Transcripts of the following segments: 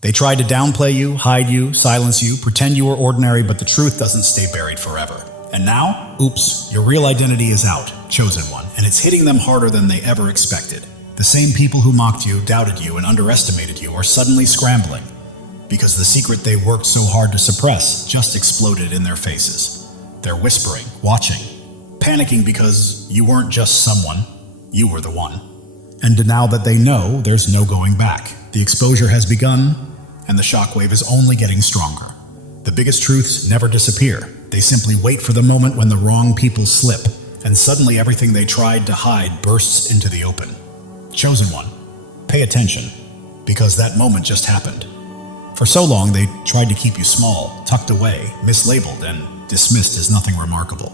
They tried to downplay you, hide you, silence you, pretend you were ordinary, but the truth doesn't stay buried forever. And now, oops, your real identity is out, chosen one, and it's hitting them harder than they ever expected. The same people who mocked you, doubted you, and underestimated you are suddenly scrambling because the secret they worked so hard to suppress just exploded in their faces. They're whispering, watching, panicking because you weren't just someone, you were the one. And now that they know, there's no going back. The exposure has begun, and the shockwave is only getting stronger. The biggest truths never disappear. They simply wait for the moment when the wrong people slip, and suddenly everything they tried to hide bursts into the open. Chosen one, pay attention, because that moment just happened. For so long, they tried to keep you small, tucked away, mislabeled, and dismissed as nothing remarkable.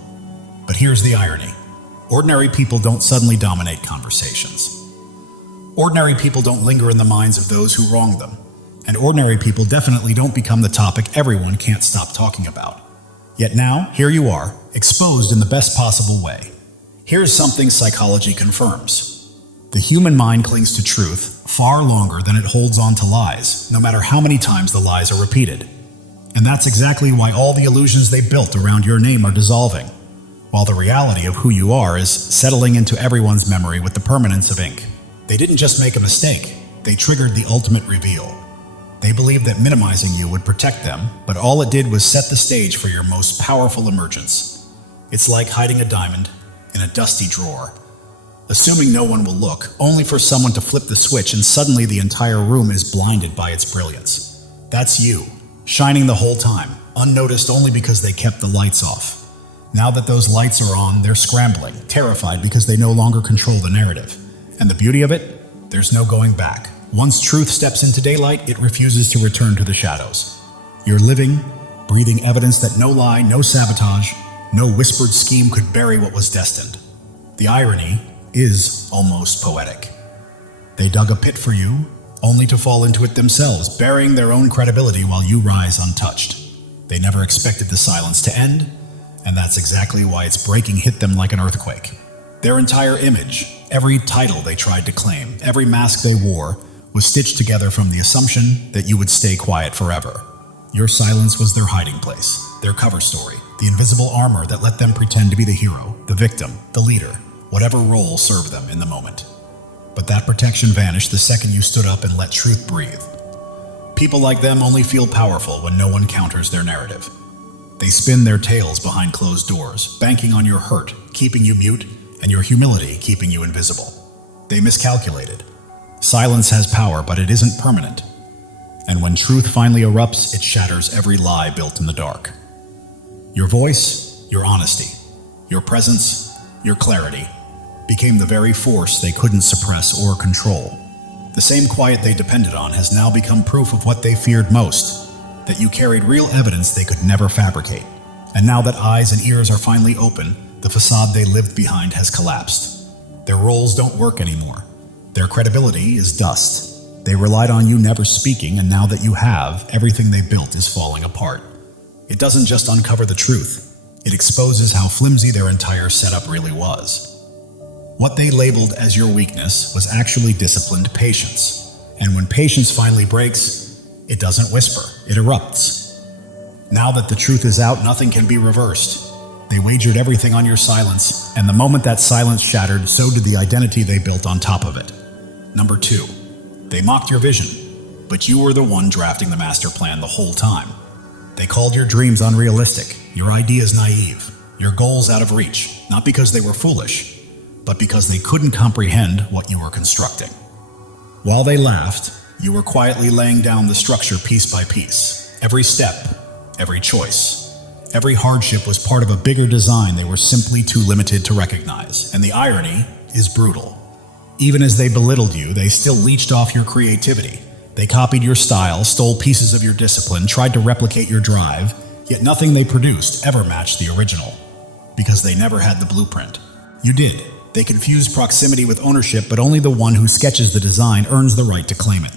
But here's the irony. Ordinary people don't suddenly dominate conversations. Ordinary people don't linger in the minds of those who wronged them. And ordinary people definitely don't become the topic everyone can't stop talking about. Yet now, here you are, exposed in the best possible way. Here's something psychology confirms. The human mind clings to truth far longer than it holds on to lies, no matter how many times the lies are repeated. And that's exactly why all the illusions they built around your name are dissolving, while the reality of who you are is settling into everyone's memory with the permanence of ink. They didn't just make a mistake, they triggered the ultimate reveal. They believed that minimizing you would protect them, but all it did was set the stage for your most powerful emergence. It's like hiding a diamond in a dusty drawer, assuming no one will look, only for someone to flip the switch and suddenly the entire room is blinded by its brilliance. That's you, shining the whole time, unnoticed only because they kept the lights off. Now that those lights are on, they're scrambling, terrified because they no longer control the narrative. And the beauty of it? There's no going back. Once truth steps into daylight, it refuses to return to the shadows. You're living, breathing evidence that no lie, no sabotage, no whispered scheme could bury what was destined. The irony is almost poetic. They dug a pit for you, only to fall into it themselves, burying their own credibility while you rise untouched. They never expected the silence to end, and that's exactly why its breaking hit them like an earthquake. Their entire image, every title they tried to claim, every mask they wore, was stitched together from the assumption that you would stay quiet forever. Your silence was their hiding place, their cover story, the invisible armor that let them pretend to be the hero, the victim, the leader, whatever role served them in the moment. But that protection vanished the second you stood up and let truth breathe. People like them only feel powerful when no one counters their narrative. They spin their tales behind closed doors, banking on your hurt, keeping you mute, and your humility keeping you invisible. They miscalculated. Silence has power, but it isn't permanent. And when truth finally erupts, it shatters every lie built in the dark. Your voice, your honesty, your presence, your clarity became the very force they couldn't suppress or control. The same quiet they depended on has now become proof of what they feared most, that you carried real evidence they could never fabricate. And now that eyes and ears are finally open, the facade they lived behind has collapsed. Their roles don't work anymore. Their credibility is dust. They relied on you never speaking, and now that you have, everything they built is falling apart. It doesn't just uncover the truth. It exposes how flimsy their entire setup really was. What they labeled as your weakness was actually disciplined patience. And when patience finally breaks, it doesn't whisper, it erupts. Now that the truth is out, nothing can be reversed. They wagered everything on your silence, and the moment that silence shattered, so did the identity they built on top of it. Number 2, they mocked your vision, but you were the one drafting the master plan the whole time. They called your dreams unrealistic, your ideas naive, your goals out of reach, not because they were foolish, but because they couldn't comprehend what you were constructing. While they laughed, you were quietly laying down the structure piece by piece. Every step, every choice, every hardship was part of a bigger design they were simply too limited to recognize. And the irony is brutal. Even as they belittled you, they still leached off your creativity. They copied your style, stole pieces of your discipline, tried to replicate your drive, yet nothing they produced ever matched the original, because they never had the blueprint. You did. They confused proximity with ownership, but only the one who sketches the design earns the right to claim it.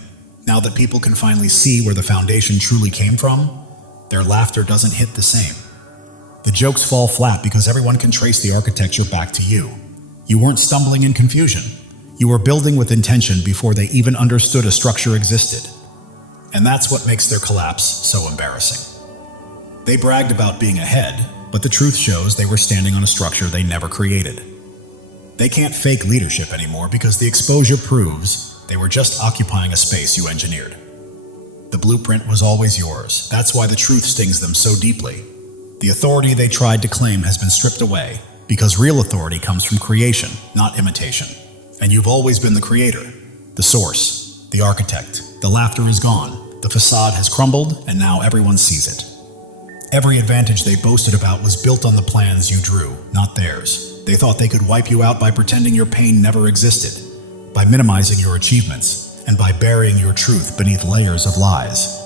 Now that people can finally see where the foundation truly came from, their laughter doesn't hit the same. The jokes fall flat because everyone can trace the architecture back to you. You weren't stumbling in confusion. You were building with intention before they even understood a structure existed. And that's what makes their collapse so embarrassing. They bragged about being ahead, but the truth shows they were standing on a structure they never created. They can't fake leadership anymore because the exposure proves they were just occupying a space you engineered. The blueprint was always yours. That's why the truth stings them so deeply. The authority they tried to claim has been stripped away because real authority comes from creation, not imitation. And you've always been the creator, the source, the architect. The laughter is gone, the facade has crumbled, and now everyone sees it. Every advantage they boasted about was built on the plans you drew, not theirs. They thought they could wipe you out by pretending your pain never existed, by minimizing your achievements, and by burying your truth beneath layers of lies.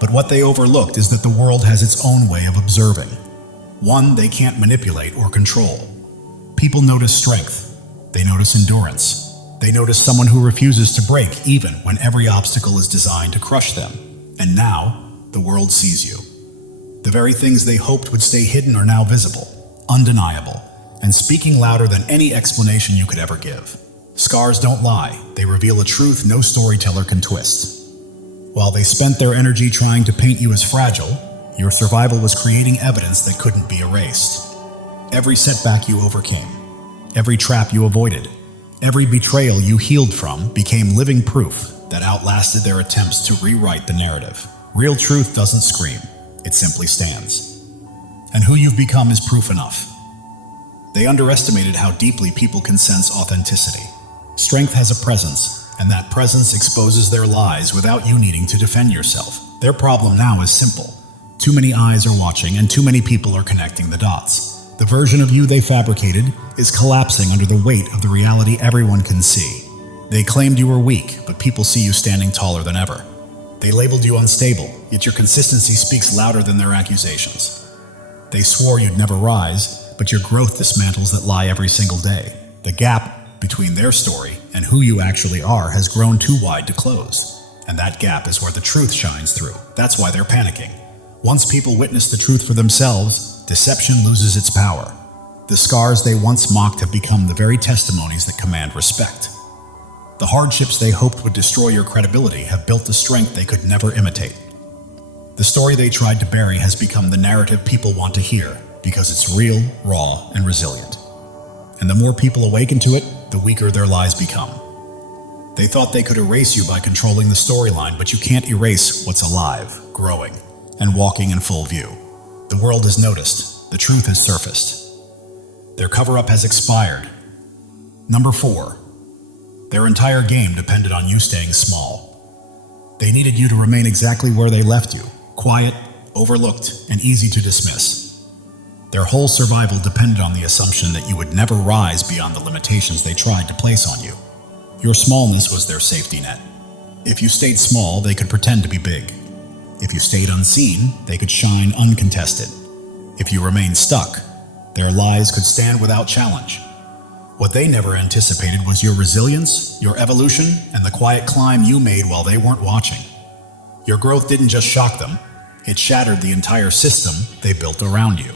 But what they overlooked is that the world has its own way of observing, one they can't manipulate or control. People notice strength, they notice endurance, they notice someone who refuses to break even when every obstacle is designed to crush them. And now, the world sees you. The very things they hoped would stay hidden are now visible, undeniable, and speaking louder than any explanation you could ever give. Scars don't lie, they reveal a truth no storyteller can twist. While they spent their energy trying to paint you as fragile, your survival was creating evidence that couldn't be erased. Every setback you overcame, every trap you avoided, every betrayal you healed from became living proof that outlasted their attempts to rewrite the narrative. Real truth doesn't scream, it simply stands. And who you've become is proof enough. They underestimated how deeply people can sense authenticity. Strength has a presence, and that presence exposes their lies without you needing to defend yourself. Their problem now is simple. Too many eyes are watching, and too many people are connecting the dots. The version of you they fabricated is collapsing under the weight of the reality everyone can see. They claimed you were weak, but people see you standing taller than ever. They labeled you unstable, yet your consistency speaks louder than their accusations. They swore you'd never rise, but your growth dismantles that lie every single day. The gap between their story and who you actually are has grown too wide to close. And that gap is where the truth shines through. That's why they're panicking. Once people witness the truth for themselves, deception loses its power. The scars they once mocked have become the very testimonies that command respect. The hardships they hoped would destroy your credibility have built the strength they could never imitate. The story they tried to bury has become the narrative people want to hear because it's real, raw, and resilient. And the more people awaken to it, the weaker their lies become. They thought they could erase you by controlling the storyline, but you can't erase what's alive, growing, and walking in full view. The world has noticed. The truth has surfaced. Their cover-up has expired. Number 4. Their entire game depended on you staying small. They needed you to remain exactly where they left you, quiet, overlooked, and easy to dismiss. Their whole survival depended on the assumption that you would never rise beyond the limitations they tried to place on you. Your smallness was their safety net. If you stayed small, they could pretend to be big. If you stayed unseen, they could shine uncontested. If you remained stuck, their lies could stand without challenge. What they never anticipated was your resilience, your evolution, and the quiet climb you made while they weren't watching. Your growth didn't just shock them, it shattered the entire system they built around you.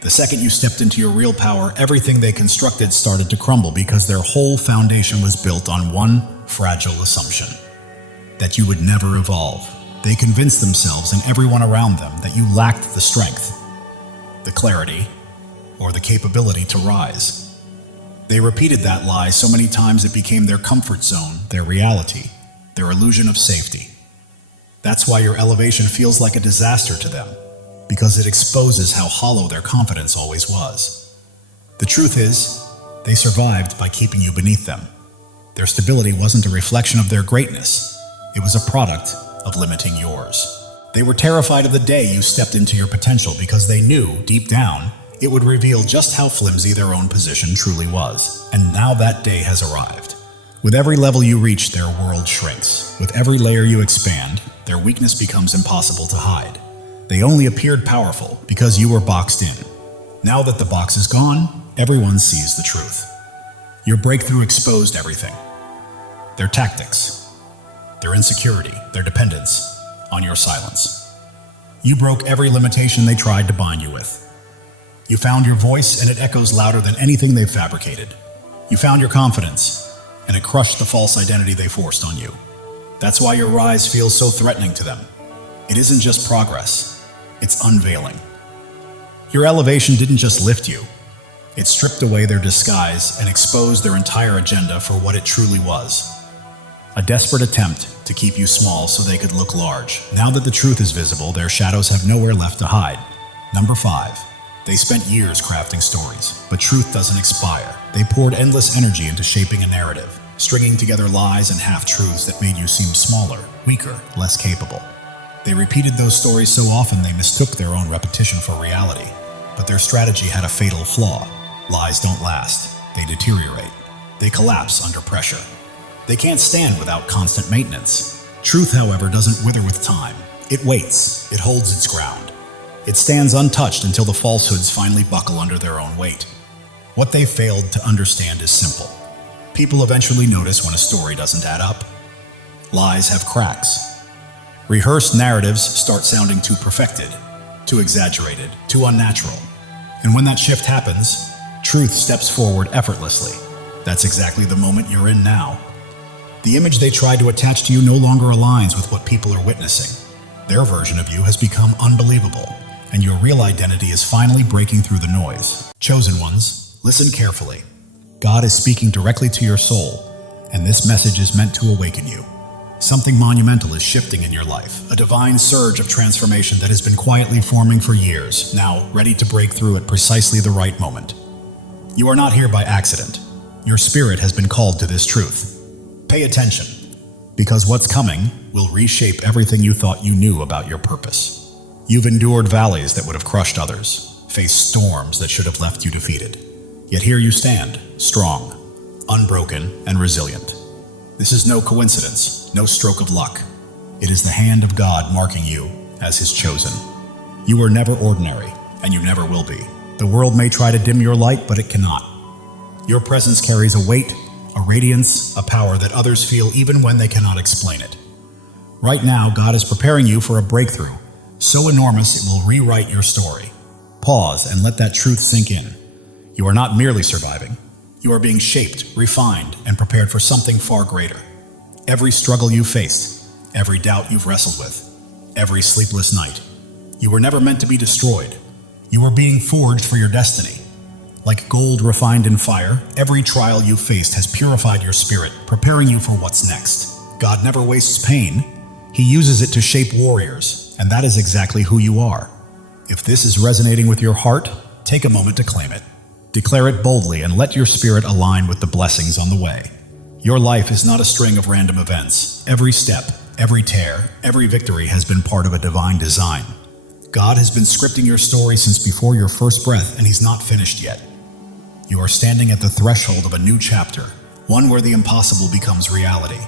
The second you stepped into your real power, everything they constructed started to crumble because their whole foundation was built on one fragile assumption: that you would never evolve. They convinced themselves and everyone around them that you lacked the strength, the clarity, or the capability to rise. They repeated that lie so many times it became their comfort zone, their reality, their illusion of safety. That's why your elevation feels like a disaster to them, because it exposes how hollow their confidence always was. The truth is, they survived by keeping you beneath them. Their stability wasn't a reflection of their greatness, it was a product of limiting yours. They were terrified of the day you stepped into your potential because they knew, deep down, it would reveal just how flimsy their own position truly was. And now that day has arrived. With every level you reach, their world shrinks. With every layer you expand, their weakness becomes impossible to hide. They only appeared powerful because you were boxed in. Now that the box is gone, everyone sees the truth. Your breakthrough exposed everything. Their tactics, their insecurity, their dependence on your silence. You broke every limitation they tried to bind you with. You found your voice, and it echoes louder than anything they've fabricated. You found your confidence, and it crushed the false identity they forced on you. That's why your rise feels so threatening to them. It isn't just progress, it's unveiling. Your elevation didn't just lift you, it stripped away their disguise and exposed their entire agenda for what it truly was. A desperate attempt to keep you small so they could look large. Now that the truth is visible, their shadows have nowhere left to hide. Number 5. They spent years crafting stories, but truth doesn't expire. They poured endless energy into shaping a narrative, stringing together lies and half-truths that made you seem smaller, weaker, less capable. They repeated those stories so often they mistook their own repetition for reality. But their strategy had a fatal flaw. Lies don't last. They deteriorate. They collapse under pressure. They can't stand without constant maintenance. Truth, however, doesn't wither with time. It waits. It holds its ground. It stands untouched until the falsehoods finally buckle under their own weight. What they failed to understand is simple. People eventually notice when a story doesn't add up. Lies have cracks. Rehearsed narratives start sounding too perfected, too exaggerated, too unnatural. And when that shift happens, truth steps forward effortlessly. That's exactly the moment you're in now. The image they tried to attach to you no longer aligns with what people are witnessing. Their version of you has become unbelievable, and your real identity is finally breaking through the noise. Chosen ones, listen carefully. God is speaking directly to your soul, and this message is meant to awaken you. Something monumental is shifting in your life, a divine surge of transformation that has been quietly forming for years, now ready to break through at precisely the right moment. You are not here by accident. Your spirit has been called to this truth. Pay attention, because what's coming will reshape everything you thought you knew about your purpose. You've endured valleys that would have crushed others, faced storms that should have left you defeated. Yet here you stand, strong, unbroken, and resilient. This is no coincidence, no stroke of luck. It is the hand of God marking you as His chosen. You are never ordinary, and you never will be. The world may try to dim your light, but it cannot. Your presence carries a weight, a radiance, a power that others feel even when they cannot explain it. Right now, God is preparing you for a breakthrough, so enormous it will rewrite your story. Pause and let that truth sink in. You are not merely surviving. You are being shaped, refined, and prepared for something far greater. Every struggle you faced, every doubt you've wrestled with, every sleepless night. You were never meant to be destroyed. You were being forged for your destiny. Like gold refined in fire, every trial you faced has purified your spirit, preparing you for what's next. God never wastes pain. He uses it to shape warriors, and that is exactly who you are. If this is resonating with your heart, take a moment to claim it. Declare it boldly and let your spirit align with the blessings on the way. Your life is not a string of random events. Every step, every tear, every victory has been part of a divine design. God has been scripting your story since before your first breath, and He's not finished yet. You are standing at the threshold of a new chapter, one where the impossible becomes reality.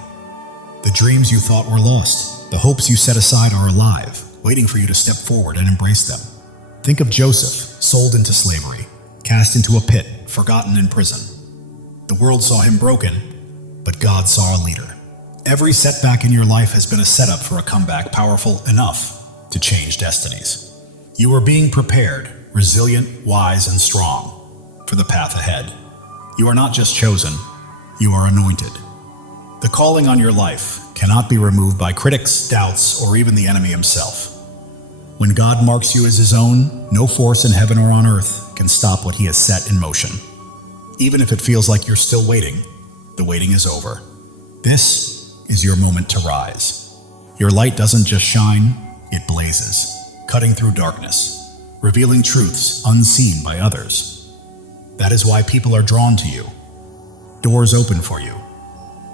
The dreams you thought were lost, the hopes you set aside are alive, waiting for you to step forward and embrace them. Think of Joseph, sold into slavery, cast into a pit, forgotten in prison. The world saw him broken, but God saw a leader. Every setback in your life has been a setup for a comeback powerful enough to change destinies. You are being prepared, resilient, wise, and strong for the path ahead. You are not just chosen, you are anointed. The calling on your life cannot be removed by critics, doubts, or even the enemy himself. When God marks you as His own, no force in heaven or on earth can stop what He has set in motion. Even if it feels like you're still waiting, the waiting is over. This is your moment to rise. Your light doesn't just shine, it blazes, cutting through darkness, revealing truths unseen by others. That is why people are drawn to you. Doors open for you,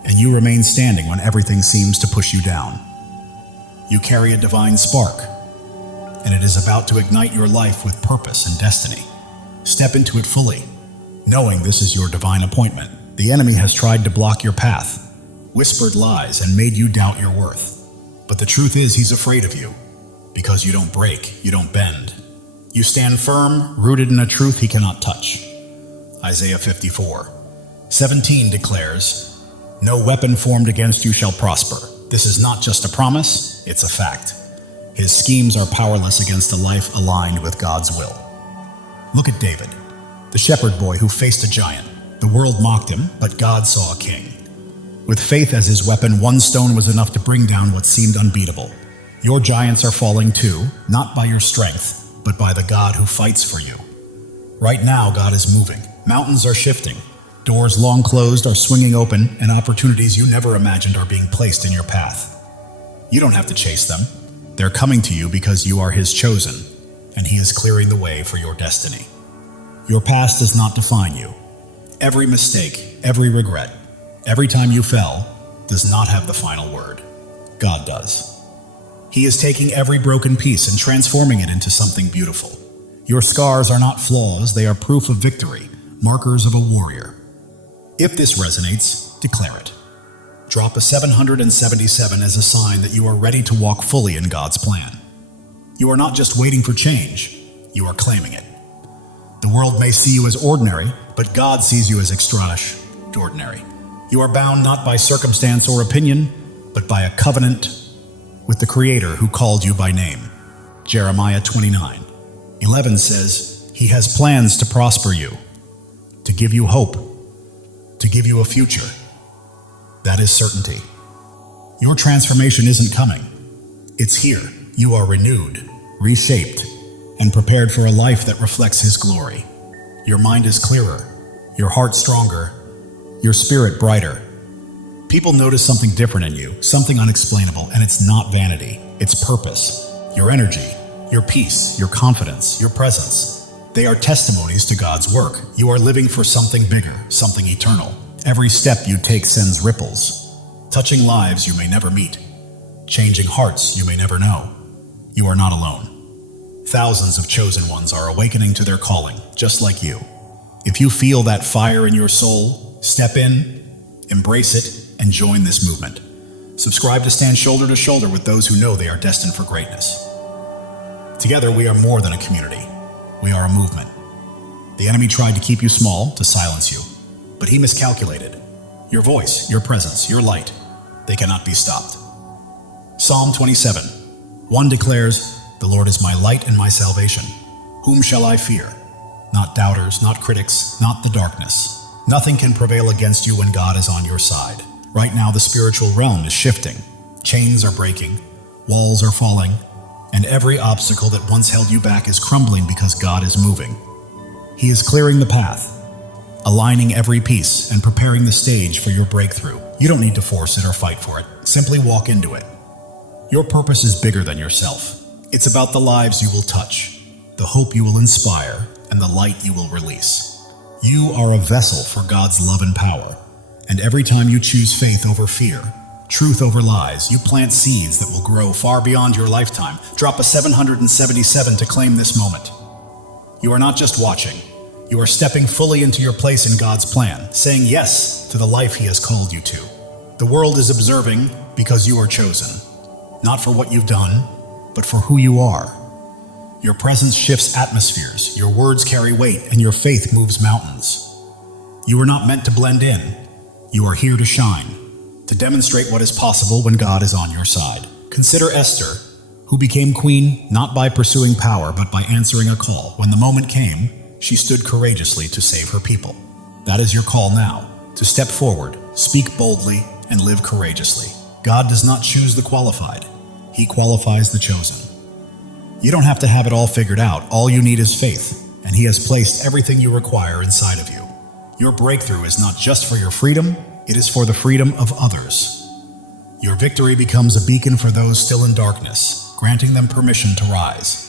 and you remain standing when everything seems to push you down. You carry a divine spark, and it is about to ignite your life with purpose and destiny. Step into it fully, knowing this is your divine appointment. The enemy has tried to block your path, whispered lies, and made you doubt your worth. But the truth is, he's afraid of you, because you don't break, you don't bend. You stand firm, rooted in a truth he cannot touch. Isaiah 54:17 declares, "No weapon formed against you shall prosper." This is not just a promise, it's a fact. His schemes are powerless against a life aligned with God's will. Look at David, the shepherd boy who faced a giant. The world mocked him, but God saw a king. With faith as his weapon, one stone was enough to bring down what seemed unbeatable. Your giants are falling too, not by your strength, but by the God who fights for you. Right now, God is moving. Mountains are shifting. Doors long closed are swinging open, and opportunities you never imagined are being placed in your path. You don't have to chase them. They're coming to you because you are his chosen, and he is clearing the way for your destiny. Your past does not define you. Every mistake, every regret, every time you fell, does not have the final word. God does. He is taking every broken piece and transforming it into something beautiful. Your scars are not flaws, they are proof of victory, markers of a warrior. If this resonates, declare it. Drop a 777 as a sign that you are ready to walk fully in God's plan. You are not just waiting for change, you are claiming it. The world may see you as ordinary, but God sees you as extraordinary. You are bound not by circumstance or opinion, but by a covenant with the Creator who called you by name. Jeremiah 29:11 says, "He has plans to prosper you, to give you hope, to give you a future." That is certainty. Your transformation isn't coming. It's here. You are renewed, reshaped, and prepared for a life that reflects his glory. Your mind is clearer, your heart stronger, your spirit brighter. People notice something different in you, something unexplainable, and it's not vanity, it's purpose. Your energy, your peace, your confidence, your presence. They are testimonies to God's work. You are living for something bigger, something eternal. Every step you take sends ripples, touching lives you may never meet, changing hearts you may never know. You are not alone. Thousands of chosen ones are awakening to their calling, just like you. If you feel that fire in your soul, step in, embrace it, and join this movement. Subscribe to stand shoulder to shoulder with those who know they are destined for greatness. Together, we are more than a community. We are a movement. The enemy tried to keep you small, to silence you, but he miscalculated. Your voice, your presence, your light, they cannot be stopped. Psalm 27:1 declares, "The Lord is my light and my salvation. Whom shall I fear?" Not doubters, not critics, not the darkness. Nothing can prevail against you when God is on your side. Right now, the spiritual realm is shifting. Chains are breaking, walls are falling, and every obstacle that once held you back is crumbling because God is moving. He is clearing the path, aligning every piece and preparing the stage for your breakthrough. You don't need to force it or fight for it. Simply walk into it. Your purpose is bigger than yourself. It's about the lives you will touch, the hope you will inspire, and the light you will release. You are a vessel for God's love and power, and every time you choose faith over fear, truth over lies, you plant seeds that will grow far beyond your lifetime. Drop a 777 to claim this moment. You are not just watching. You are stepping fully into your place in God's plan, saying yes to the life he has called you to. The world is observing because you are chosen, not for what you've done, but for who you are. Your presence shifts atmospheres, your words carry weight, and your faith moves mountains. You are not meant to blend in. You are here to shine, to demonstrate what is possible when God is on your side. Consider Esther, who became queen not by pursuing power, but by answering a call. When the moment came, she stood courageously to save her people. That is your call now, to step forward, speak boldly, and live courageously. God does not choose the qualified. He qualifies the chosen. You don't have to have it all figured out. All you need is faith, and he has placed everything you require inside of you. Your breakthrough is not just for your freedom, it is for the freedom of others. Your victory becomes a beacon for those still in darkness, granting them permission to rise.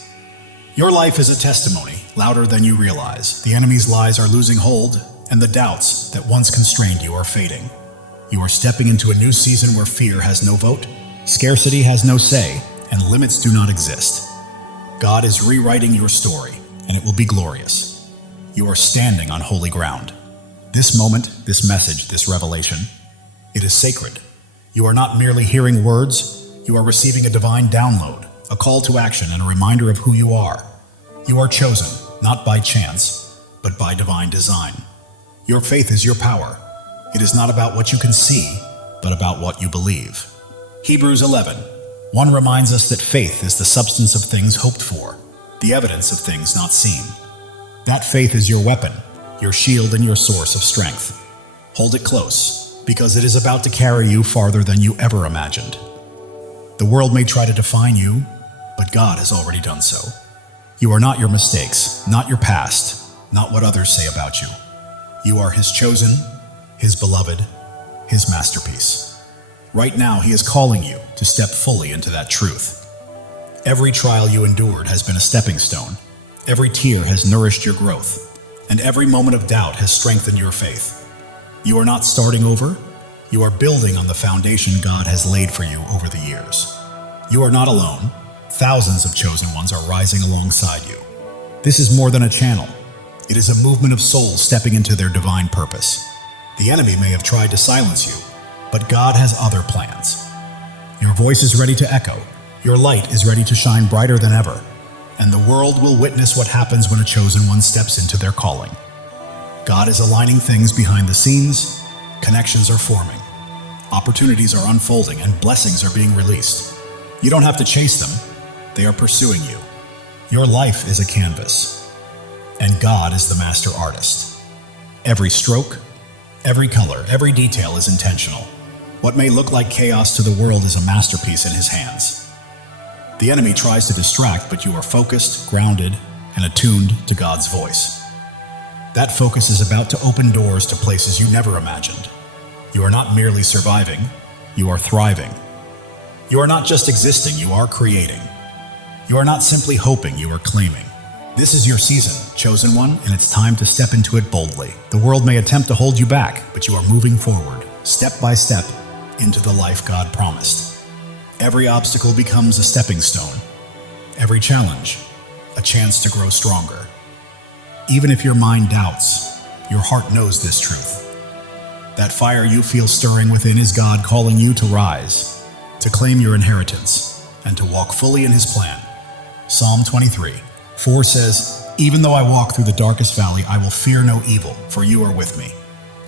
Your life is a testimony, louder than you realize. The enemy's lies are losing hold, and the doubts that once constrained you are fading. You are stepping into a new season where fear has no vote, scarcity has no say, and limits do not exist. God is rewriting your story, and it will be glorious. You are standing on holy ground. This moment, this message, this revelation, it is sacred. You are not merely hearing words, you are receiving a divine download, a call to action, and a reminder of who you are. You are chosen, not by chance, but by divine design. Your faith is your power. It is not about what you can see, but about what you believe. Hebrews 11:1 reminds us that faith is the substance of things hoped for, the evidence of things not seen. That faith is your weapon, your shield, and your source of strength. Hold it close. because it is about to carry you farther than you ever imagined. The world may try to define you, but God has already done so. You are not your mistakes, not your past, not what others say about you. You are His chosen, His beloved, His masterpiece. Right now, He is calling you to step fully into that truth. Every trial you endured has been a stepping stone. Every tear has nourished your growth, and every moment of doubt has strengthened your faith. You are not starting over. You are building on the foundation God has laid for you over the years. You are not alone. Thousands of chosen ones are rising alongside you. This is more than a channel. It is a movement of souls stepping into their divine purpose. The enemy may have tried to silence you, but God has other plans. Your voice is ready to echo. Your light is ready to shine brighter than ever. And the world will witness what happens when a chosen one steps into their calling. God is aligning things behind the scenes. Connections are forming. Opportunities are unfolding and blessings are being released. You don't have to chase them. They are pursuing you. Your life is a canvas, and God is the master artist. Every stroke, every color, every detail is intentional. What may look like chaos to the world is a masterpiece in His hands. The enemy tries to distract, but you are focused, grounded, and attuned to God's voice. That focus is about to open doors to places you never imagined. You are not merely surviving, you are thriving. You are not just existing, you are creating. You are not simply hoping, you are claiming. This is your season, chosen one, and it's time to step into it boldly. The world may attempt to hold you back, but you are moving forward, step by step, into the life God promised. Every obstacle becomes a stepping stone. Every challenge, a chance to grow stronger. Even if your mind doubts, your heart knows this truth. That fire you feel stirring within is God calling you to rise, to claim your inheritance, and to walk fully in His plan. Psalm 23:4 says, "Even though I walk through the darkest valley, I will fear no evil, for you are with me.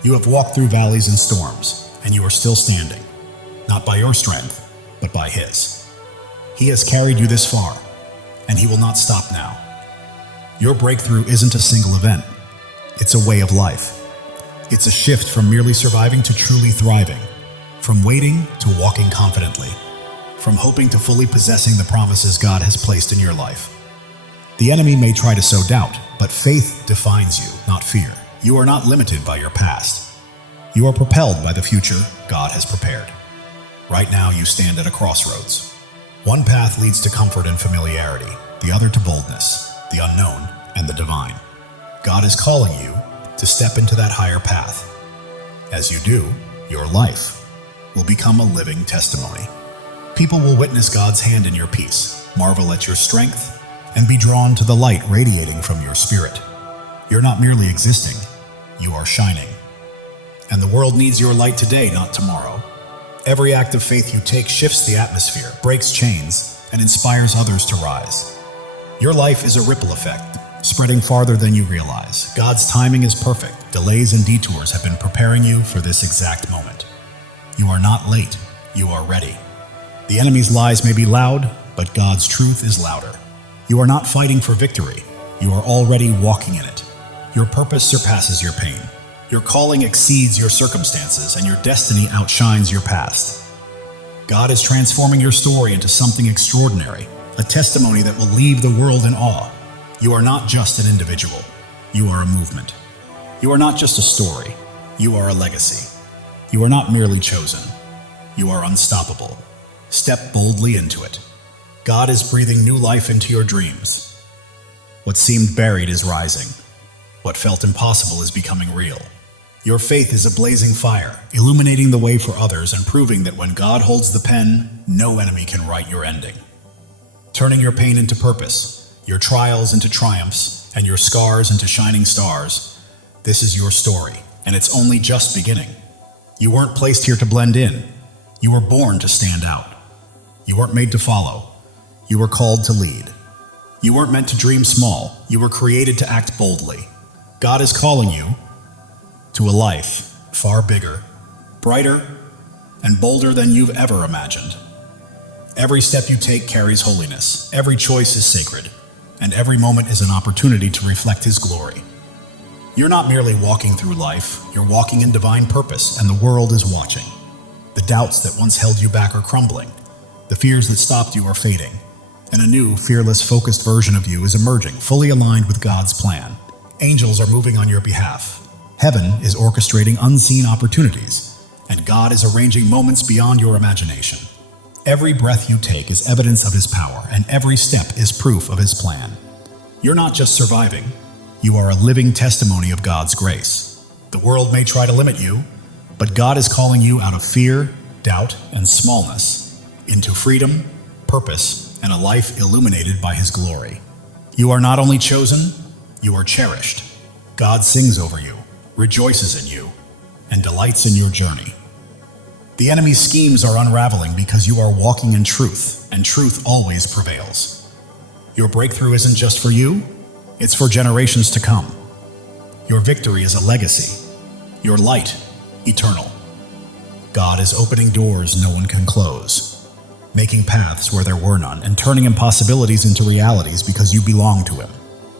You have walked through valleys and storms, and you are still standing, not by your strength, but by His. He has carried you this far, and He will not stop now." Your breakthrough isn't a single event. It's a way of life. It's a shift from merely surviving to truly thriving, from waiting to walking confidently, from hoping to fully possessing the promises God has placed in your life. The enemy may try to sow doubt, but faith defines you, not fear. You are not limited by your past. You are propelled by the future God has prepared. Right now, you stand at a crossroads. One path leads to comfort and familiarity, the other to boldness, the unknown, and the divine. God is calling you to step into that higher path. As you do, your life will become a living testimony. People will witness God's hand in your peace, marvel at your strength, and be drawn to the light radiating from your spirit. You're not merely existing, you are shining. And the world needs your light today, not tomorrow. Every act of faith you take shifts the atmosphere, breaks chains, and inspires others to rise. Your life is a ripple effect, spreading farther than you realize. God's timing is perfect. Delays and detours have been preparing you for this exact moment. You are not late, you are ready. The enemy's lies may be loud, but God's truth is louder. You are not fighting for victory. You are already walking in it. Your purpose surpasses your pain. Your calling exceeds your circumstances, and your destiny outshines your past. God is transforming your story into something extraordinary, a testimony that will leave the world in awe. You are not just an individual. You are a movement. You are not just a story. You are a legacy. You are not merely chosen. You are unstoppable. Step boldly into it. God is breathing new life into your dreams. What seemed buried is rising. What felt impossible is becoming real. Your faith is a blazing fire, illuminating the way for others and proving that when God holds the pen, no enemy can write your ending. Turning your pain into purpose, your trials into triumphs, and your scars into shining stars, this is your story, and it's only just beginning. You weren't placed here to blend in. You were born to stand out. You weren't made to follow. You were called to lead. You weren't meant to dream small. You were created to act boldly. God is calling you to a life far bigger, brighter, and bolder than you've ever imagined. Every step you take carries holiness. Every choice is sacred, and every moment is an opportunity to reflect His glory. You're not merely walking through life, you're walking in divine purpose, and the world is watching. The doubts that once held you back are crumbling. The fears that stopped you are fading. And a new, fearless, focused version of you is emerging, fully aligned with God's plan. Angels are moving on your behalf. Heaven is orchestrating unseen opportunities, and God is arranging moments beyond your imagination. Every breath you take is evidence of His power, and every step is proof of His plan. You're not just surviving, you are a living testimony of God's grace. The world may try to limit you, but God is calling you out of fear, doubt, and smallness into freedom, purpose, and a life illuminated by His glory. You are not only chosen, you are cherished. God sings over you, rejoices in you, and delights in your journey. The enemy's schemes are unraveling because you are walking in truth, and truth always prevails. Your breakthrough isn't just for you, it's for generations to come. Your victory is a legacy, your light eternal. God is opening doors no one can close, making paths where there were none, and turning impossibilities into realities because you belong to Him.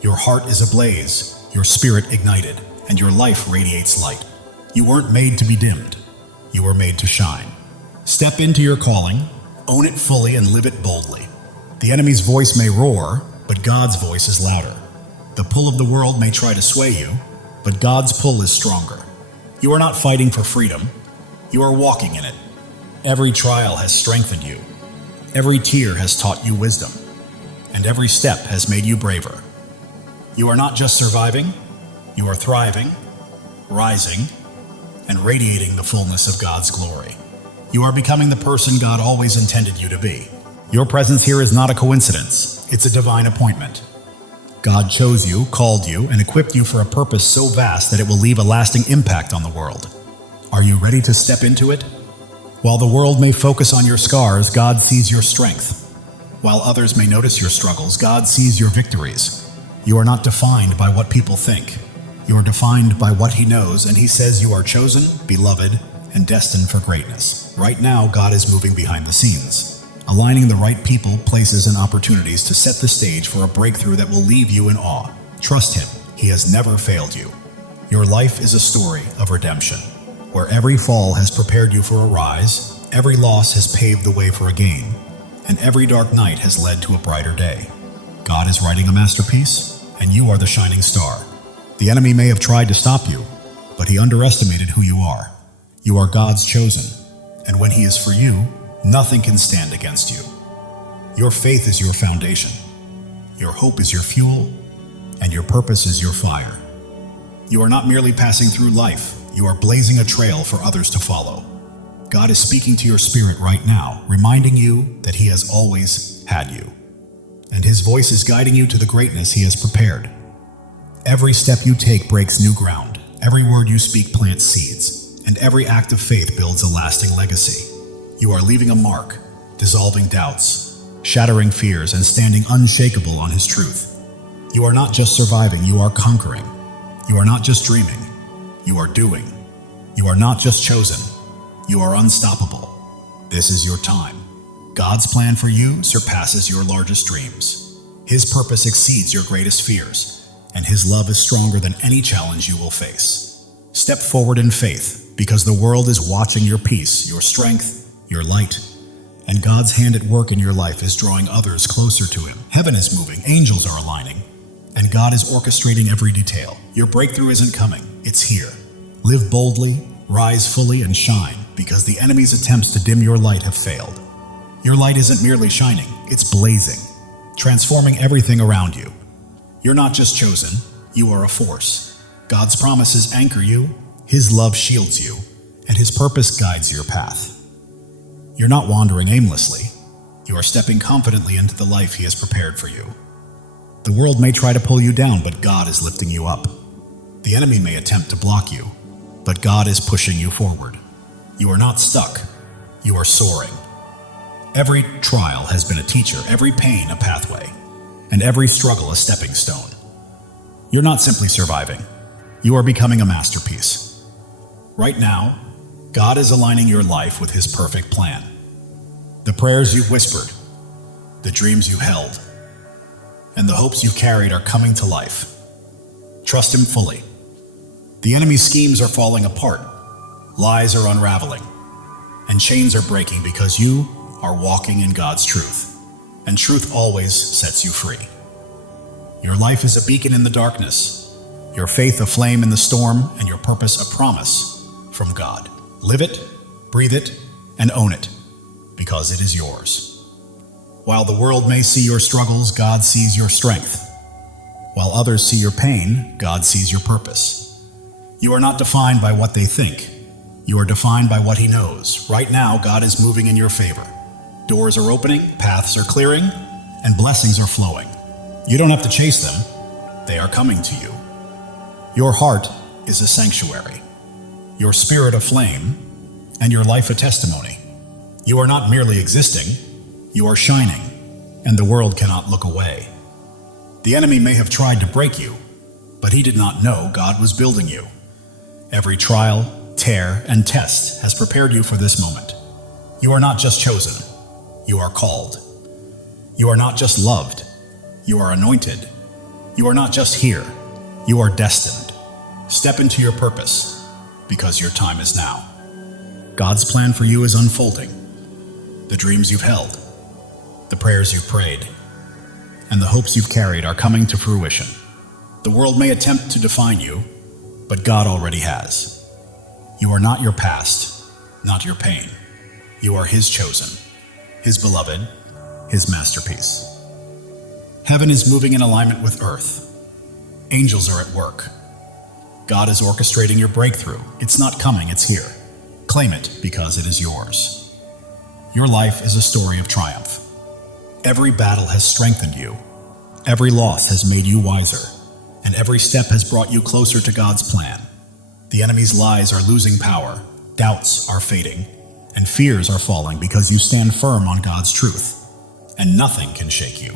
Your heart is ablaze, your spirit ignited, and your life radiates light. You weren't made to be dimmed. You were made to shine. Step into your calling, own it fully, and live it boldly. The enemy's voice may roar, but God's voice is louder. The pull of the world may try to sway you, but God's pull is stronger. You are not fighting for freedom. You are walking in it. Every trial has strengthened you. Every tear has taught you wisdom, and every step has made you braver. You are not just surviving, you are thriving, rising, and radiating the fullness of God's glory. You are becoming the person God always intended you to be. Your presence here is not a coincidence, it's a divine appointment. God chose you, called you, and equipped you for a purpose so vast that it will leave a lasting impact on the world. Are you ready to step into it? While the world may focus on your scars, God sees your strength. While others may notice your struggles, God sees your victories. You are not defined by what people think. You are defined by what He knows, and He says you are chosen, beloved, and destined for greatness. Right now, God is moving behind the scenes, aligning the right people, places, and opportunities to set the stage for a breakthrough that will leave you in awe. Trust Him. He has never failed you. Your life is a story of redemption, where every fall has prepared you for a rise, every loss has paved the way for a gain, and every dark night has led to a brighter day. God is writing a masterpiece, and you are the shining star. The enemy may have tried to stop you, but he underestimated who you are. You are God's chosen, and when He is for you, nothing can stand against you. Your faith is your foundation, your hope is your fuel, and your purpose is your fire. You are not merely passing through life, you are blazing a trail for others to follow. God is speaking to your spirit right now, reminding you that He has always had you, and His voice is guiding you to the greatness He has prepared. Every step you take breaks new ground, every word you speak plants seeds, and every act of faith builds a lasting legacy. You are leaving a mark, dissolving doubts, shattering fears, and standing unshakable on His truth. You are not just surviving, you are conquering. You are not just dreaming, you are doing. You are not just chosen, you are unstoppable. This is your time. God's plan for you surpasses your largest dreams. His purpose exceeds your greatest fears, and His love is stronger than any challenge you will face. Step forward in faith, because the world is watching your peace, your strength, your light, and God's hand at work in your life is drawing others closer to Him. Heaven is moving, angels are aligning, and God is orchestrating every detail. Your breakthrough isn't coming, it's here. Live boldly, rise fully, and shine, because the enemy's attempts to dim your light have failed. Your light isn't merely shining, it's blazing, transforming everything around you. You're not just chosen, you are a force. God's promises anchor you, His love shields you, and His purpose guides your path. You're not wandering aimlessly. You are stepping confidently into the life He has prepared for you. The world may try to pull you down, but God is lifting you up. The enemy may attempt to block you, but God is pushing you forward. You are not stuck. You are soaring. Every trial has been a teacher, every pain a pathway, and every struggle a stepping stone. You're not simply surviving. You are becoming a masterpiece. Right now, God is aligning your life with His perfect plan. The prayers you've whispered, the dreams you held, and the hopes you've carried are coming to life. Trust Him fully. The enemy's schemes are falling apart, lies are unraveling, and chains are breaking because you are walking in God's truth, and truth always sets you free. Your life is a beacon in the darkness, your faith a flame in the storm, and your purpose a promise from God. Live it, breathe it, and own it, because it is yours. While the world may see your struggles, God sees your strength. While others see your pain, God sees your purpose. You are not defined by what they think. You are defined by what He knows. Right now, God is moving in your favor. Doors are opening, paths are clearing, and blessings are flowing. You don't have to chase them. They are coming to you. Your heart is a sanctuary, your spirit a flame, and your life a testimony. You are not merely existing, you are shining, and the world cannot look away. The enemy may have tried to break you, but he did not know God was building you. Every trial, tear, and test has prepared you for this moment. You are not just chosen, you are called. You are not just loved, you are anointed. You are not just here, you are destined. Step into your purpose, because your time is now. God's plan for you is unfolding. The dreams you've held, the prayers you've prayed, and the hopes you've carried are coming to fruition. The world may attempt to define you, but God already has. You are not your past, not your pain. You are His chosen, His beloved, His masterpiece. Heaven is moving in alignment with earth. Angels are at work. God is orchestrating your breakthrough. It's not coming, it's here. Claim it because it is yours. Your life is a story of triumph. Every battle has strengthened you. Every loss has made you wiser. And every step has brought you closer to God's plan. The enemy's lies are losing power, doubts are fading, and fears are falling because you stand firm on God's truth. And nothing can shake you.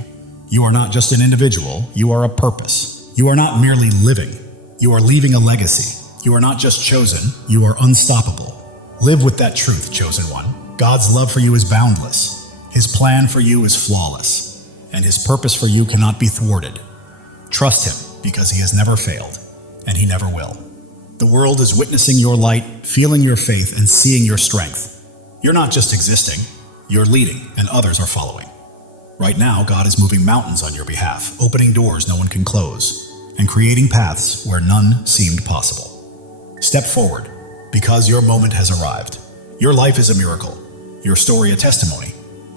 You are not just an individual, you are a purpose. You are not merely living, you are leaving a legacy. You are not just chosen, you are unstoppable. Live with that truth, chosen one. God's love for you is boundless. His plan for you is flawless. And His purpose for you cannot be thwarted. Trust Him because He has never failed, and He never will. The world is witnessing your light, feeling your faith, and seeing your strength. You're not just existing, you're leading, and others are following. Right now, God is moving mountains on your behalf, opening doors no one can close, and creating paths where none seemed possible. Step forward, because your moment has arrived. Your life is a miracle, your story a testimony,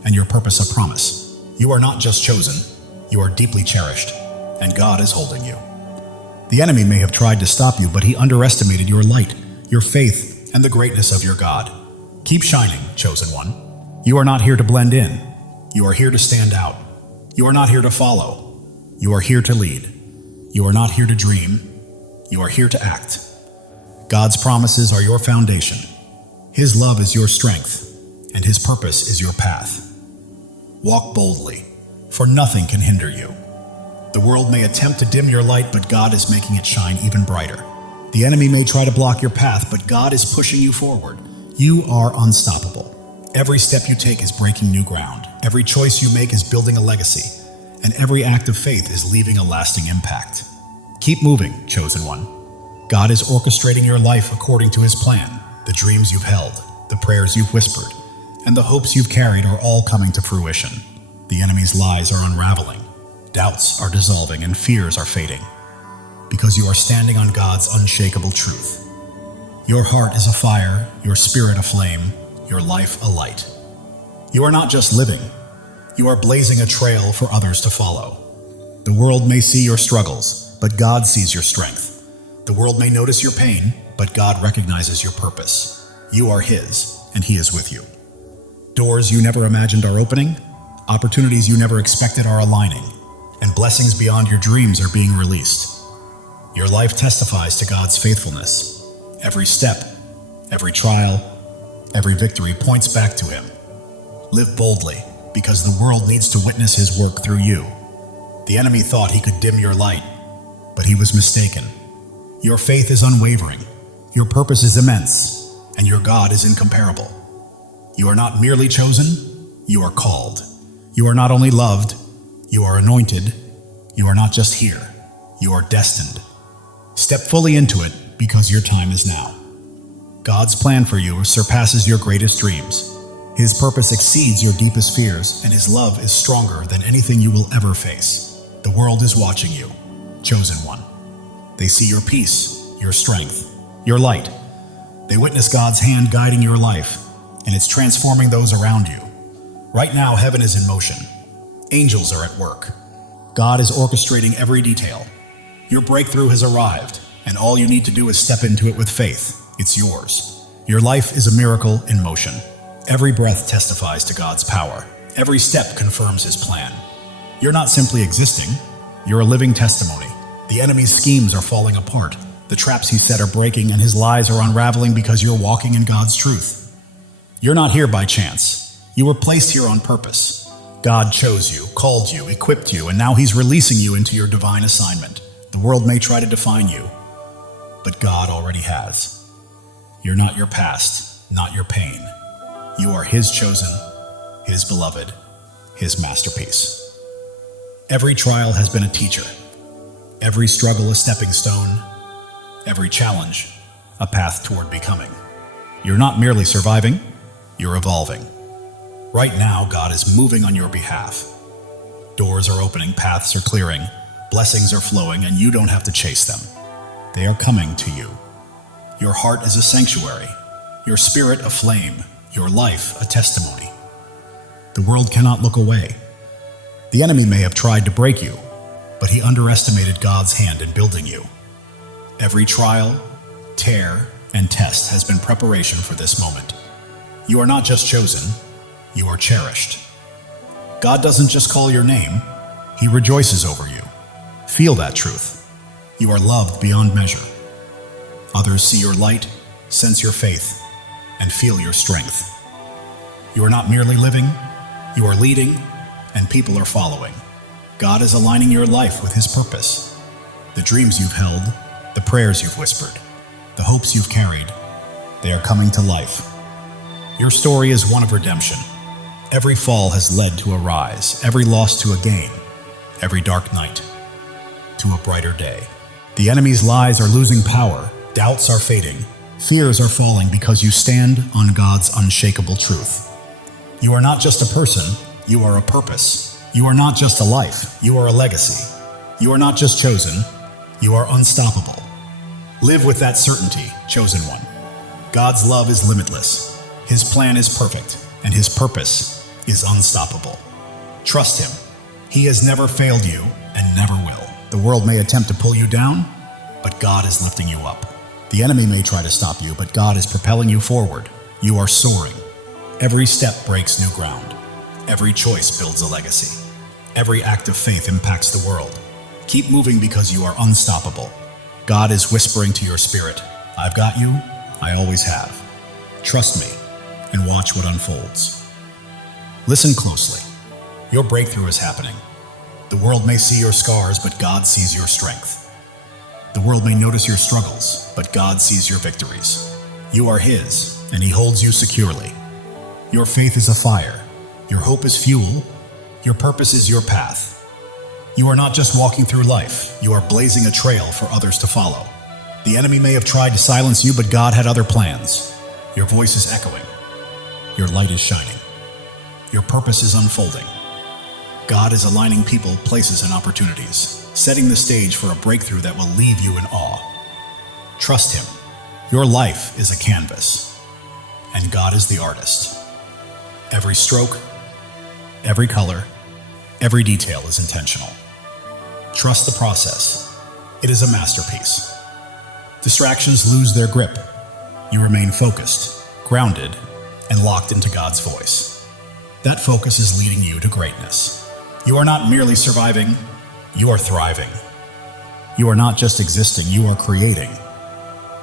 and your purpose a promise. You are not just chosen, you are deeply cherished, and God is holding you. The enemy may have tried to stop you, but he underestimated your light, your faith, and the greatness of your God. Keep shining, chosen one. You are not here to blend in. You are here to stand out. You are not here to follow. You are here to lead. You are not here to dream. You are here to act. God's promises are your foundation. His love is your strength, and His purpose is your path. Walk boldly, for nothing can hinder you. The world may attempt to dim your light, but God is making it shine even brighter. The enemy may try to block your path, but God is pushing you forward. You are unstoppable. Every step you take is breaking new ground. Every choice you make is building a legacy, and every act of faith is leaving a lasting impact. Keep moving, chosen one. God is orchestrating your life according to His plan. The dreams you've held, the prayers you've whispered, and the hopes you've carried are all coming to fruition. The enemy's lies are unraveling. Doubts are dissolving and fears are fading, because you are standing on God's unshakable truth. Your heart is a fire, your spirit a flame, your life a light. You are not just living, you are blazing a trail for others to follow. The world may see your struggles, but God sees your strength. The world may notice your pain, but God recognizes your purpose. You are His, and He is with you. Doors you never imagined are opening, opportunities you never expected are aligning, and blessings beyond your dreams are being released. Your life testifies to God's faithfulness. Every step, every trial, every victory points back to Him. Live boldly, because the world needs to witness His work through you. The enemy thought he could dim your light, but he was mistaken. Your faith is unwavering, your purpose is immense, and your God is incomparable. You are not merely chosen, you are called. You are not only loved, you are anointed. You are not just here, you are destined. Step fully into it, because your time is now. God's plan for you surpasses your greatest dreams. His purpose exceeds your deepest fears, and His love is stronger than anything you will ever face. The world is watching you, chosen one. They see your peace, your strength, your light. They witness God's hand guiding your life, and it's transforming those around you. Right now, heaven is in motion. Angels are at work. God is orchestrating every detail. Your breakthrough has arrived, and all you need to do is step into it with faith. It's yours. Your life is a miracle in motion. Every breath testifies to God's power. Every step confirms His plan. You're not simply existing, you're a living testimony. The enemy's schemes are falling apart. The traps he set are breaking, and his lies are unraveling because you're walking in God's truth. You're not here by chance. You were placed here on purpose. God chose you, called you, equipped you, and now He's releasing you into your divine assignment. The world may try to define you, but God already has. You're not your past, not your pain. You are His chosen, His beloved, His masterpiece. Every trial has been a teacher. Every struggle a stepping stone. Every challenge a path toward becoming. You're not merely surviving, you're evolving. Right now, God is moving on your behalf. Doors are opening, paths are clearing, blessings are flowing, and you don't have to chase them. They are coming to you. Your heart is a sanctuary, your spirit a flame, your life a testimony. The world cannot look away. The enemy may have tried to break you, but he underestimated God's hand in building you. Every trial, tear, and test has been preparation for this moment. You are not just chosen, you are cherished. God doesn't just call your name, He rejoices over you. Feel that truth. You are loved beyond measure. Others see your light, sense your faith, and feel your strength. You are not merely living, you are leading, and people are following. God is aligning your life with His purpose. The dreams you've held, the prayers you've whispered, the hopes you've carried, they are coming to life. Your story is one of redemption. Every fall has led to a rise, every loss to a gain, every dark night to a brighter day. The enemy's lies are losing power, doubts are fading, fears are falling because you stand on God's unshakable truth. You are not just a person, you are a purpose. You are not just a life, you are a legacy. You are not just chosen, you are unstoppable. Live with that certainty, chosen one. God's love is limitless. His plan is perfect, and His purpose is unstoppable. Trust Him. He has never failed you and never will. The world may attempt to pull you down, but God is lifting you up. The enemy may try to stop you, but God is propelling you forward. You are soaring. Every step breaks new ground. Every choice builds a legacy. Every act of faith impacts the world. Keep moving because you are unstoppable. God is whispering to your spirit, I've got you, I always have. Trust me and watch what unfolds. Listen closely. Your breakthrough is happening. The world may see your scars, but God sees your strength. The world may notice your struggles, but God sees your victories. You are His, and He holds you securely. Your faith is a fire. Your hope is fuel. Your purpose is your path. You are not just walking through life, you are blazing a trail for others to follow. The enemy may have tried to silence you, but God had other plans. Your voice is echoing. Your light is shining. Your purpose is unfolding. God is aligning people, places, and opportunities, setting the stage for a breakthrough that will leave you in awe. Trust Him. Your life is a canvas, and God is the artist. Every stroke, every color, every detail is intentional. Trust the process. It is a masterpiece. Distractions lose their grip. You remain focused, grounded, and locked into God's voice. That focus is leading you to greatness. You are not merely surviving, you are thriving. You are not just existing, you are creating.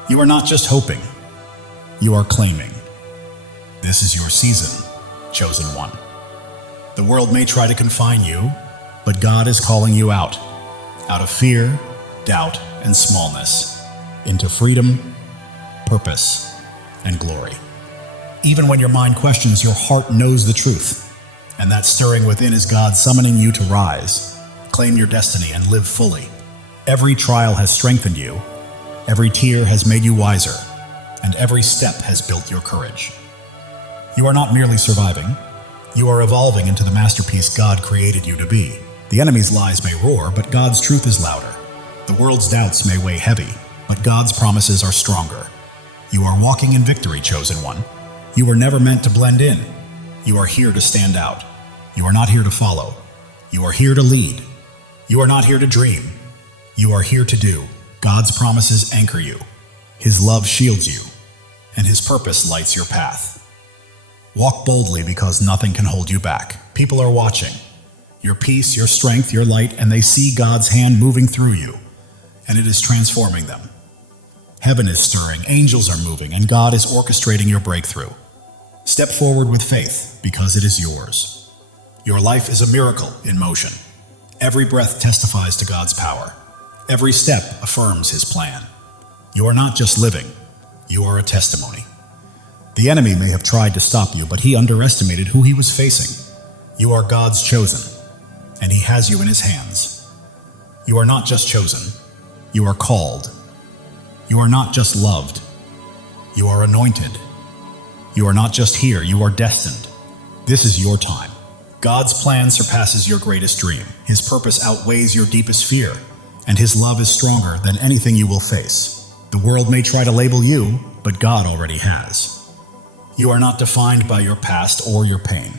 You are not just hoping, you are claiming. This is your season, chosen one. The world may try to confine you, but God is calling you out of fear, doubt, and smallness, into freedom, purpose, and glory. Even when your mind questions, your heart knows the truth. And that stirring within is God summoning you to rise, claim your destiny, and live fully. Every trial has strengthened you. Every tear has made you wiser, and every step has built your courage. You are not merely surviving. You are evolving into the masterpiece God created you to be. The enemy's lies may roar, but God's truth is louder. The world's doubts may weigh heavy, but God's promises are stronger. You are walking in victory, chosen one. You were never meant to blend in. You are here to stand out. You are not here to follow. You are here to lead. You are not here to dream. You are here to do. God's promises anchor you. His love shields you, and His purpose lights your path. Walk boldly because nothing can hold you back. People are watching. Your peace, your strength, your light, and they see God's hand moving through you, and it is transforming them. Heaven is stirring, angels are moving, and God is orchestrating your breakthrough. Step forward with faith, because it is yours. Your life is a miracle in motion. Every breath testifies to God's power. Every step affirms His plan. You are not just living, you are a testimony. The enemy may have tried to stop you, but he underestimated who he was facing. You are God's chosen, and He has you in His hands. You are not just chosen, you are called. You are not just loved, you are anointed. You are not just here, you are destined. This is your time. God's plan surpasses your greatest dream. His purpose outweighs your deepest fear, and His love is stronger than anything you will face. The world may try to label you, but God already has. You are not defined by your past or your pain.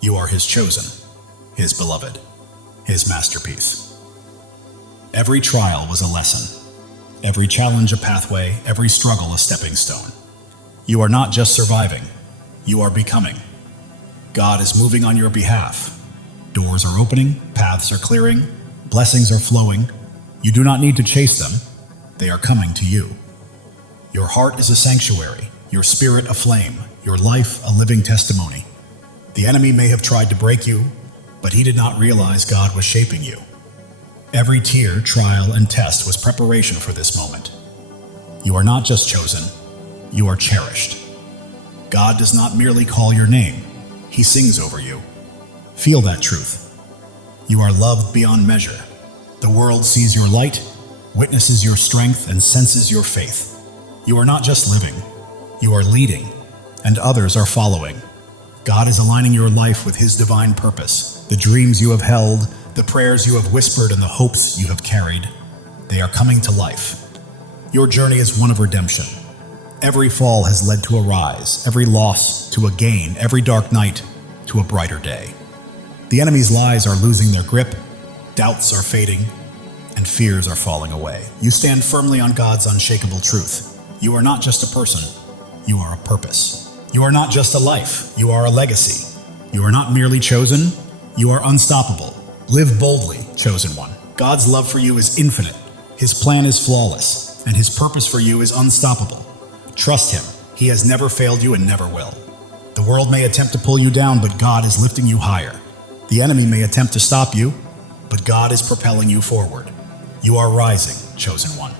You are His chosen, His beloved, His masterpiece. Every trial was a lesson. Every challenge a pathway, every struggle a stepping stone. You are not just surviving, you are becoming. God is moving on your behalf. Doors are opening, paths are clearing, blessings are flowing. You do not need to chase them, they are coming to you. Your heart is a sanctuary, your spirit a flame, your life a living testimony. The enemy may have tried to break you, but he did not realize God was shaping you. Every tear, trial, and test was preparation for this moment. You are not just chosen, you are cherished. God does not merely call your name, He sings over you. Feel that truth. You are loved beyond measure. The world sees your light, witnesses your strength, and senses your faith. You are not just living, you are leading, and others are following. God is aligning your life with His divine purpose. The dreams you have held, the prayers you have whispered, and the hopes you have carried, they are coming to life. Your journey is one of redemption. Every fall has led to a rise, every loss to a gain, every dark night to a brighter day. The enemy's lies are losing their grip, doubts are fading, and fears are falling away. You stand firmly on God's unshakable truth. You are not just a person, you are a purpose. You are not just a life, you are a legacy. You are not merely chosen, you are unstoppable. Live boldly, chosen one. God's love for you is infinite. His plan is flawless, and His purpose for you is unstoppable. Trust Him. He has never failed you and never will. The world may attempt to pull you down, but God is lifting you higher. The enemy may attempt to stop you, but God is propelling you forward. You are rising, chosen one.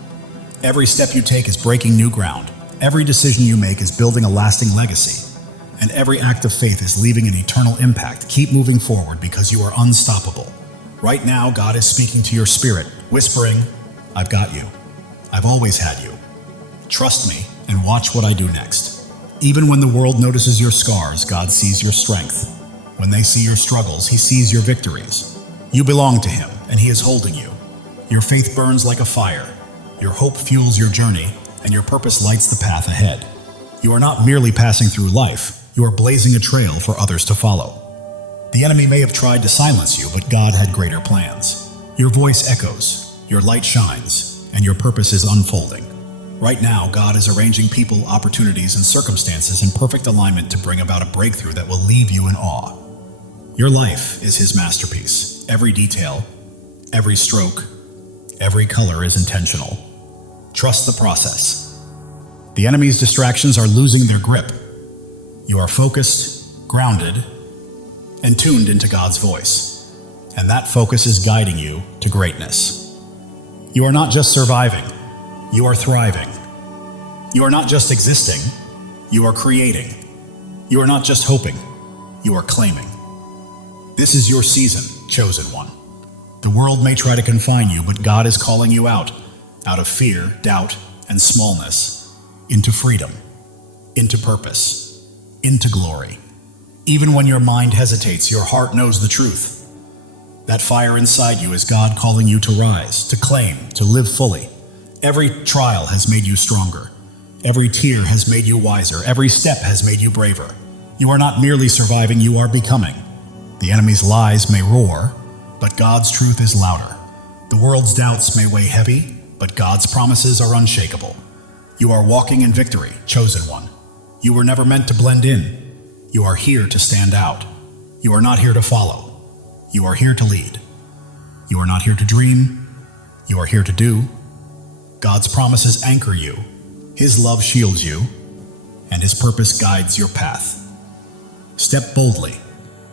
Every step you take is breaking new ground. Every decision you make is building a lasting legacy. And every act of faith is leaving an eternal impact. Keep moving forward because you are unstoppable. Right now, God is speaking to your spirit, whispering, I've got you. I've always had you. Trust me and watch what I do next. Even when the world notices your scars, God sees your strength. When they see your struggles, He sees your victories. You belong to Him, and He is holding you. Your faith burns like a fire. Your hope fuels your journey, and your purpose lights the path ahead. You are not merely passing through life, you are blazing a trail for others to follow. The enemy may have tried to silence you, but God had greater plans. Your voice echoes, your light shines, and your purpose is unfolding. Right now, God is arranging people, opportunities, and circumstances in perfect alignment to bring about a breakthrough that will leave you in awe. Your life is His masterpiece. Every detail, every stroke, every color is intentional. Trust the process. The enemy's distractions are losing their grip. You are focused, grounded, and tuned into God's voice. And that focus is guiding you to greatness. You are not just surviving, you are thriving. You are not just existing, you are creating. You are not just hoping, you are claiming. This is your season, chosen one. The world may try to confine you, but God is calling you out of fear, doubt, and smallness into freedom, into purpose, into glory. Even when your mind hesitates, your heart knows the truth. That fire inside you is God calling you to rise, to claim, to live fully. Every trial has made you stronger. Every tear has made you wiser. Every step has made you braver. You are not merely surviving, you are becoming. The enemy's lies may roar, but God's truth is louder. The world's doubts may weigh heavy, but God's promises are unshakable. You are walking in victory, chosen one. You were never meant to blend in. You are here to stand out. You are not here to follow. You are here to lead. You are not here to dream. You are here to do. God's promises anchor you. His love shields you, and His purpose guides your path. Step boldly,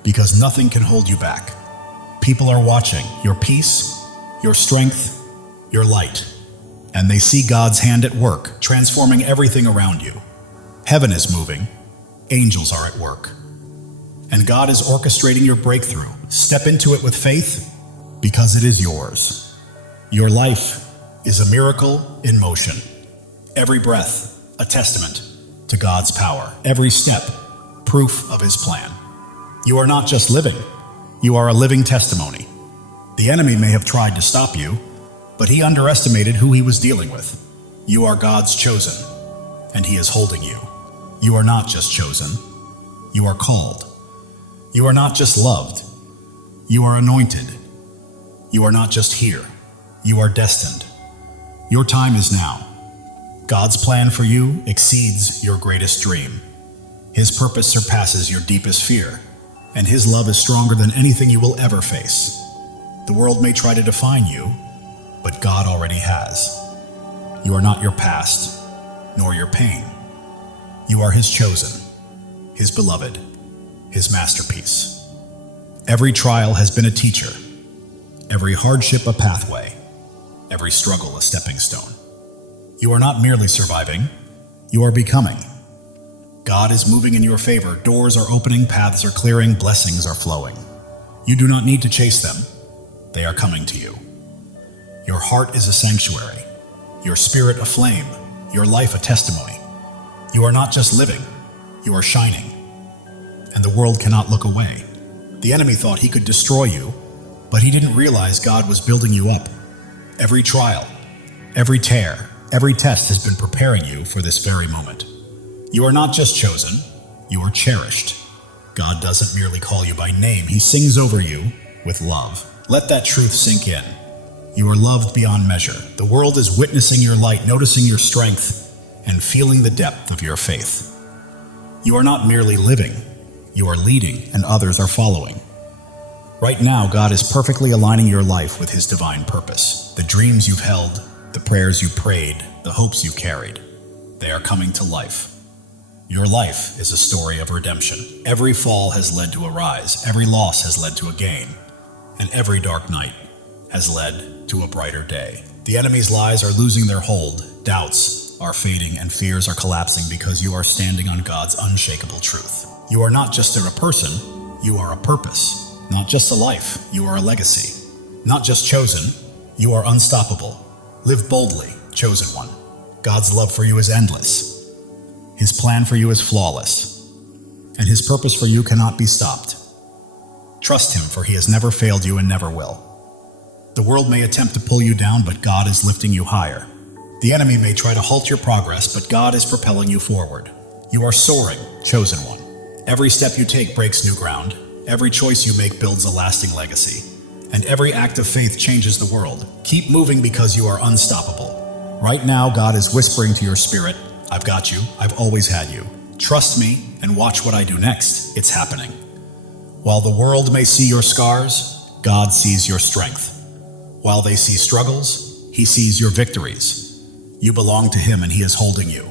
because nothing can hold you back. People are watching your peace, your strength, your light, and they see God's hand at work, transforming everything around you. Heaven is moving. Angels are at work. And God is orchestrating your breakthrough. Step into it with faith, because it is yours. Your life is a miracle in motion. Every breath, a testament to God's power. Every step, proof of His plan. You are not just living, you are a living testimony. The enemy may have tried to stop you, but he underestimated who he was dealing with. You are God's chosen, and He is holding you. You are not just chosen, you are called. You are not just loved, you are anointed. You are not just here, you are destined. Your time is now. God's plan for you exceeds your greatest dream. His purpose surpasses your deepest fear, and His love is stronger than anything you will ever face. The world may try to define you, but God already has. You are not your past, nor your pain. You are His chosen, His beloved, His masterpiece. Every trial has been a teacher, every hardship a pathway, every struggle a stepping stone. You are not merely surviving, you are becoming. God is moving in your favor. Doors are opening, paths are clearing, blessings are flowing. You do not need to chase them. They are coming to you. Your heart is a sanctuary, your spirit a flame, your life a testimony. You are not just living, you are shining. And the world cannot look away. The enemy thought he could destroy you, but he didn't realize God was building you up. Every trial, every tear, every test has been preparing you for this very moment. You are not just chosen, you are cherished. God doesn't merely call you by name, He sings over you with love. Let that truth sink in. You are loved beyond measure. The world is witnessing your light, noticing your strength, and feeling the depth of your faith. You are not merely living, you are leading, and others are following. Right now, God is perfectly aligning your life with His divine purpose. The dreams you've held, the prayers you prayed, the hopes you carried, they are coming to life. Your life is a story of redemption. Every fall has led to a rise, every loss has led to a gain, and every dark night has led to a brighter day. The enemy's lies are losing their hold, doubts are fading, and fears are collapsing because you are standing on God's unshakable truth. You are not just a person, you are a purpose. Not just a life, you are a legacy. Not just chosen, you are unstoppable. Live boldly, chosen one. God's love for you is endless. His plan for you is flawless, and His purpose for you cannot be stopped. Trust Him, for He has never failed you and never will. The world may attempt to pull you down, but God is lifting you higher. The enemy may try to halt your progress, but God is propelling you forward. You are soaring, chosen one. Every step you take breaks new ground. Every choice you make builds a lasting legacy. And every act of faith changes the world. Keep moving because you are unstoppable. Right now, God is whispering to your spirit, I've got you, I've always had you. Trust me and watch what I do next. It's happening. While the world may see your scars, God sees your strength. While they see struggles, He sees your victories. You belong to Him and He is holding you.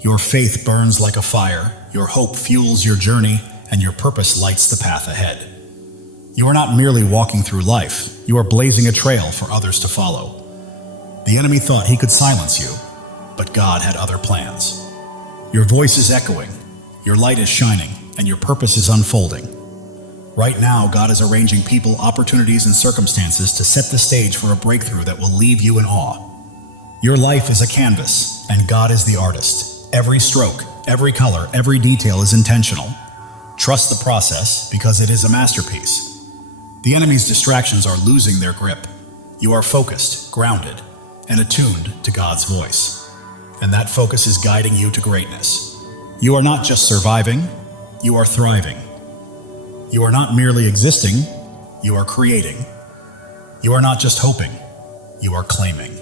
Your faith burns like a fire, your hope fuels your journey, and your purpose lights the path ahead. You are not merely walking through life, you are blazing a trail for others to follow. The enemy thought he could silence you, but God had other plans. Your voice is echoing, your light is shining, and your purpose is unfolding. Right now, God is arranging people, opportunities, and circumstances to set the stage for a breakthrough that will leave you in awe. Your life is a canvas, and God is the artist. Every stroke, every color, every detail is intentional. Trust the process because it is a masterpiece. The enemy's distractions are losing their grip. You are focused, grounded, and attuned to God's voice. And that focus is guiding you to greatness. You are not just surviving, you are thriving. You are not merely existing, you are creating. You are not just hoping, you are claiming.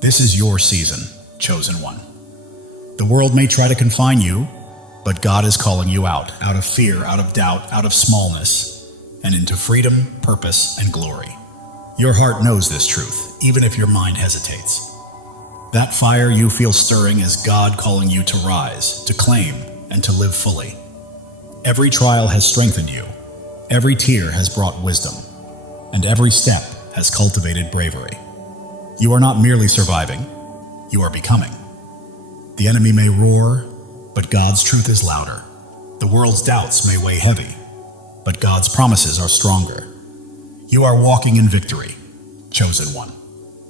This is your season, chosen one. The world may try to confine you, but God is calling you out of fear, out of doubt, out of smallness, and into freedom, purpose, and glory. Your heart knows this truth, even if your mind hesitates. That fire you feel stirring is God calling you to rise, to claim, and to live fully. Every trial has strengthened you. Every tear has brought wisdom, and every step has cultivated bravery. You are not merely surviving, you are becoming. The enemy may roar, but God's truth is louder. The world's doubts may weigh heavy, but God's promises are stronger. You are walking in victory, chosen one.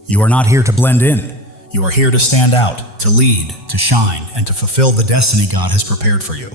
You are not here to blend in. You are here to stand out, to lead, to shine, and to fulfill the destiny God has prepared for you.